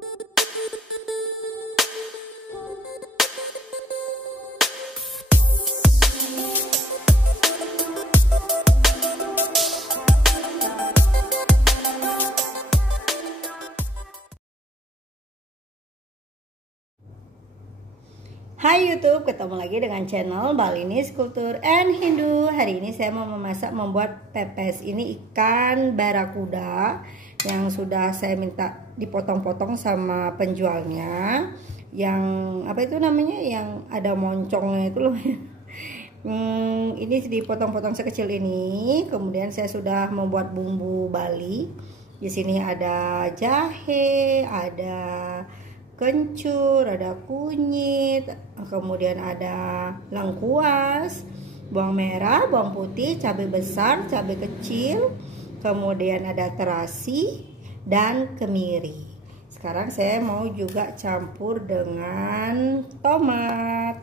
Hai YouTube, ketemu lagi dengan channel Balinis Kultur and Hindu. Hari ini saya mau membuat pepes. Ini ikan barakuda yang sudah saya minta dipotong-potong sama penjualnya. Yang apa itu namanya? Yang ada moncongnya itu loh. Ini dipotong-potong sekecil ini. Kemudian saya sudah membuat bumbu Bali. Di sini ada jahe, ada kencur, ada kunyit, kemudian ada lengkuas, bawang merah, bawang putih, cabai besar, cabai kecil, kemudian ada terasi dan kemiri. Sekarang saya mau juga campur dengan tomat.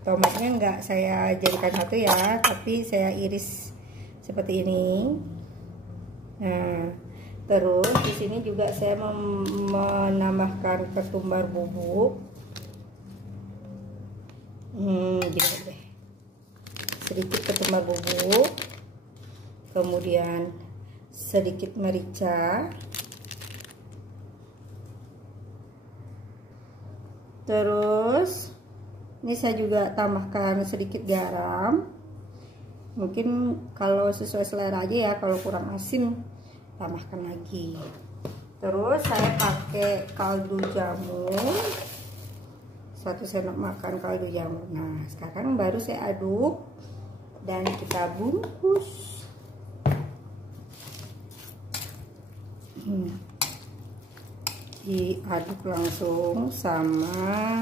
Tomatnya enggak saya jadikan satu ya, tapi saya iris seperti ini. Nah, terus di sini juga saya menambahkan ketumbar bubuk, gitu deh, sedikit ketumbar bubuk, kemudian sedikit merica, terus ini saya juga tambahkan sedikit garam. Mungkin kalau sesuai selera aja ya, kalau kurang asin tambahkan lagi. Terus saya pakai kaldu jamur, 1 sendok makan kaldu jamur. Nah, sekarang baru saya aduk dan kita bungkus. Diaduk langsung sama.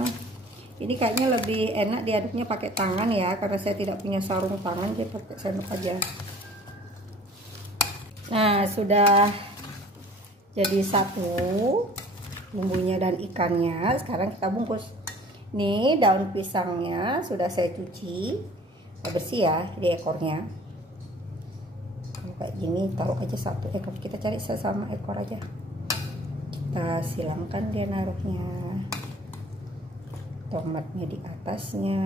Ini kayaknya lebih enak diaduknya pakai tangan ya, karena saya tidak punya sarung tangan, jadi pakai sendok aja. Nah, sudah jadi satu bumbunya dan ikannya. Sekarang kita bungkus. Nih daun pisangnya sudah saya cuci, bersih ya di ekornya. Kalau kayak gini taruh aja satu ekor, kita cari sesama ekor aja. Kita silangkan dia naruhnya, tomatnya di atasnya.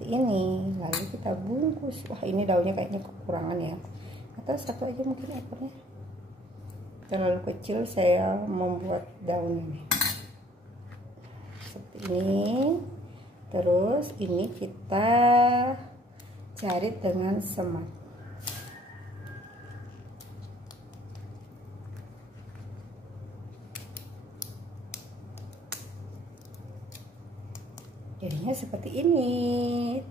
Ini lalu kita bungkus. Wah, ini daunnya kayaknya kekurangan ya, atau satu aja mungkin ekornya terlalu kecil. Saya membuat daun ini seperti ini. Terus ini kita cari dengan semak. Jadinya seperti ini,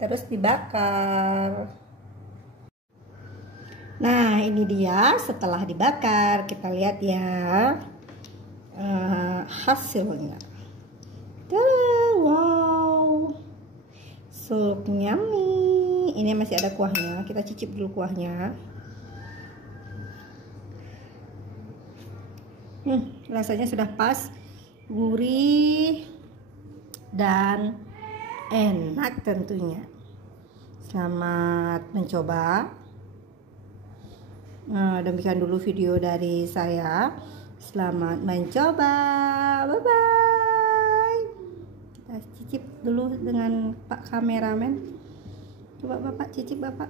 terus dibakar. Nah, ini dia setelah dibakar. Kita lihat ya hasilnya. Wow, so yummy. Ini masih ada kuahnya, kita cicip dulu kuahnya. Rasanya sudah pas, gurih dan enak tentunya. Selamat mencoba. Demikian dulu video dari saya. Selamat mencoba. Bye bye. Kita cicip dulu dengan Pak kameramen. Coba Bapak cicip, Bapak.